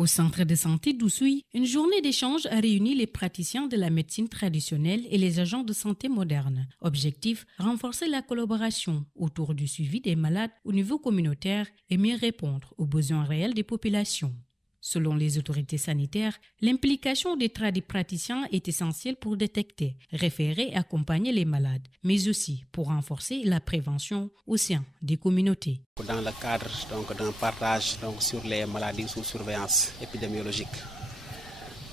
Au centre de santé d'Oussouye, une journée d'échange a réuni les praticiens de la médecine traditionnelle et les agents de santé moderne. Objectif, renforcer la collaboration autour du suivi des malades au niveau communautaire et mieux répondre aux besoins réels des populations. Selon les autorités sanitaires, l'implication des praticiens est essentielle pour détecter, référer et accompagner les malades, mais aussi pour renforcer la prévention au sein des communautés. Dans le cadre d'un partage sur les maladies sous surveillance épidémiologique,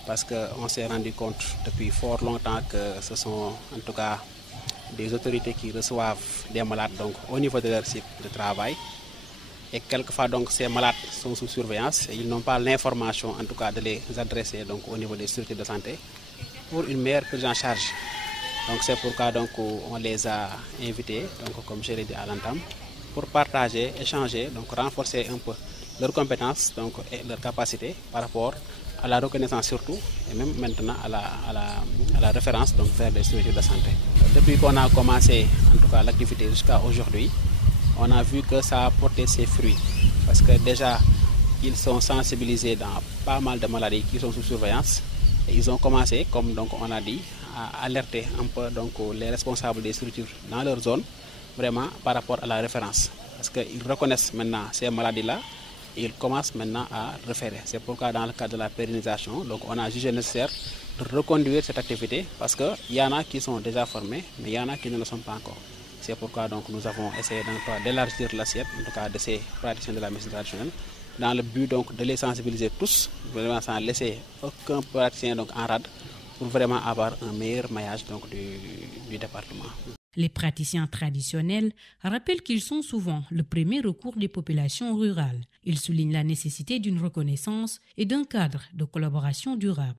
parce qu'on s'est rendu compte depuis fort longtemps que ce sont en tout cas des autorités qui reçoivent des malades au niveau de leur site de travail. Et quelquefois, ces malades sont sous surveillance et ils n'ont pas l'information, en tout cas, de les adresser au niveau des structures de santé pour une meilleure prise en charge. C'est pourquoi on les a invités, comme je l'ai dit à l'entame, pour partager, échanger, renforcer un peu leurs compétences et leurs capacités par rapport à la reconnaissance surtout, et même maintenant à la référence vers les structures de santé. Depuis qu'on a commencé, en tout cas, l'activité jusqu'à aujourd'hui, on a vu que ça a porté ses fruits parce que déjà ils sont sensibilisés dans pas mal de maladies qui sont sous surveillance et ils ont commencé, comme on a dit, à alerter un peu les responsables des structures dans leur zone vraiment par rapport à la référence parce qu'ils reconnaissent maintenant ces maladies-là et ils commencent maintenant à référer. C'est pourquoi dans le cadre de la pérennisation, on a jugé nécessaire de reconduire cette activité parce qu'il y en a qui sont déjà formés mais il y en a qui ne le sont pas encore. C'est pourquoi nous avons essayé d'élargir l'assiette, en tout cas de ces praticiens de la médecine traditionnelle, dans le but de les sensibiliser tous, vraiment sans laisser aucun praticien en rade, pour vraiment avoir un meilleur maillage du département. Les praticiens traditionnels rappellent qu'ils sont souvent le premier recours des populations rurales. Ils soulignent la nécessité d'une reconnaissance et d'un cadre de collaboration durable.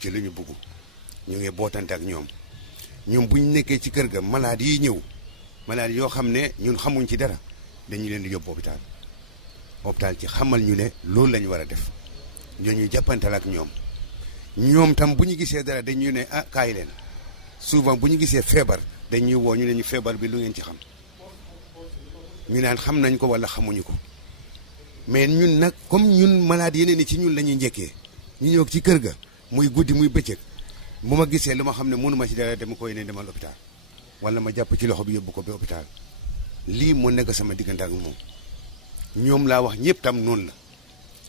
ci lañu bëgg ñu ngi bootante ak ñoom bu ñu nekkee ci kër ga malade yi ñëw malade yoo xam ne ñun xamuñ ci dara dañu leen di yóbbu hôpital ci xamal ñu ne loolu lañu war a def ñooñu jàppantal ak ñoom tam bu ñu gisee dara dañu ne ah kaay leen souvent bu ñu gisee feebar dañuy woo ñu ne ñu feebar bi lu ngeen ci xam ñu naan xam nañ ko wala xamuñu ko mais ñun nag comme ñun malade yeneen ci ñun la ñuy njëkkee ñu ñëw ci kër ga muy guddi muy bëccëg bu ma gisee lu ma xam ne mënuma ci dara dama koy ne demal hôpital wala ma jàpp ci loxo bi yóbbu ko ba hôpital lii moo nekk sama diggante ak moom ñoom laa wax ñëpp tam noonu la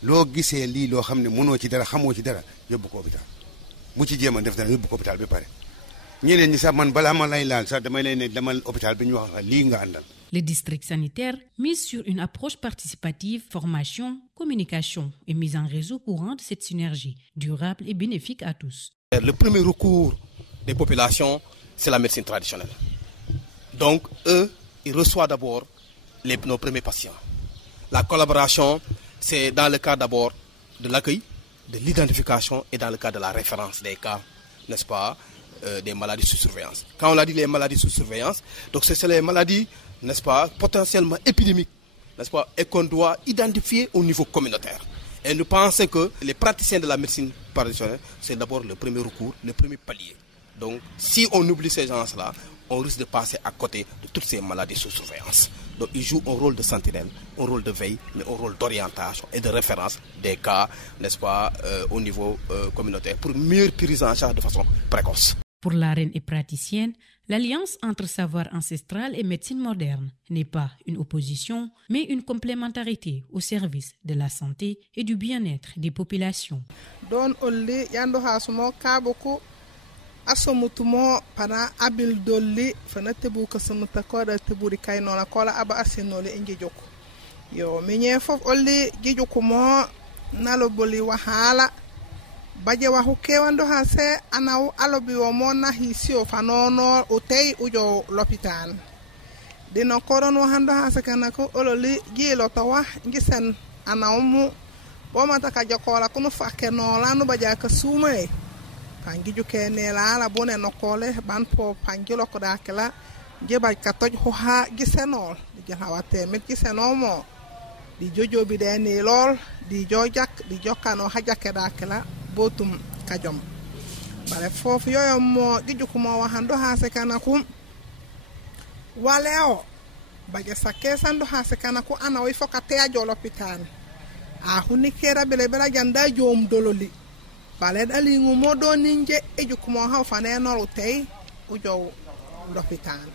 loo gisee lii loo xam ne mënoo ci dara xamoo ci dara yóbbu ko hôpital bu ci jéem a def dara yóbbu ko hôpital ba pare ñeneen ñi sax man balaa ma lay laal sax damay lay ne demal hôpital bi ñu wax lii nga àndal. Le district sanitaire mise sur une approche participative, formation, communication et mise en réseau pour rendre cette synergie durable et bénéfique à tous. Le premier recours des populations, c'est la médecine traditionnelle. Donc, eux, ils reçoivent d'abord nos premiers patients. La collaboration, c'est dans le cadre d'abord de l'accueil, de l'identification et dans le cadre de la référence des cas, n'est-ce pas, des maladies sous surveillance. Quand on a dit les maladies sous surveillance, donc c'est les maladies, n'est-ce pas, potentiellement épidémiques, n'est-ce pas, et qu'on doit identifier au niveau communautaire. Et nous pensons que les praticiens de la médecine traditionnelle, c'est d'abord le premier recours, le premier palier. Donc, si on oublie ces gens-là, on risque de passer à côté de toutes ces maladies sous surveillance. Donc, ils jouent un rôle de sentinelle, un rôle de veille, mais un rôle d'orientation et de référence des cas, n'est-ce pas, au niveau communautaire, pour une meilleure prise en charge de façon précoce. Pour la reine et praticienne, l'alliance entre savoir ancestral et médecine moderne n'est pas une opposition, mais une complémentarité au service de la santé et du bien-être des populations. Don olli yando hasumo kaboko asomutumo pana abil dolli fana tebu kasumuta koda teburi kayno la kola aba asinoli ingi joko yo minye fof olli gijoko mo nalo boli wahala baje wahu kewando hase anaw alobi wo mona hisio fanono utei ujo l'hôpital dino korono hando hase kanako ololi gilo tawa ngisen anawmu bomata ka jokola kunu fakeno lanu baja ka sumay pangiju kene la bone nokole ban po pangilo ko dakela jeba ka toj ho ha gisenol di hawate met giseno mo di jojo bi deni lol di jojak di jokano hajake dakela botum kajom bare fofu yoyo mo giju ko mo hando ha se kana kum waleo Baga sake sando hase kana ko ana wi foka te ajo l'hôpital. A huni kera bele bela ganda jom dololi. Bale dali ngumo do ninje eju kumo ha fane no rutei ujo l'hôpital.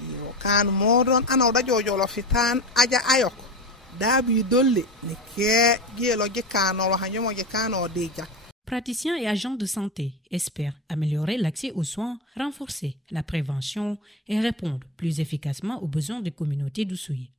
Yo kan modon ana oda jojo l'hôpital aja ayok. Dabi dolli ni ke gielo gikano lo hanyomo gikano deja. Praticiens et agents de santé espèrent améliorer l'accès aux soins, renforcer la prévention et répondre plus efficacement aux besoins des communautés d'Oussouye.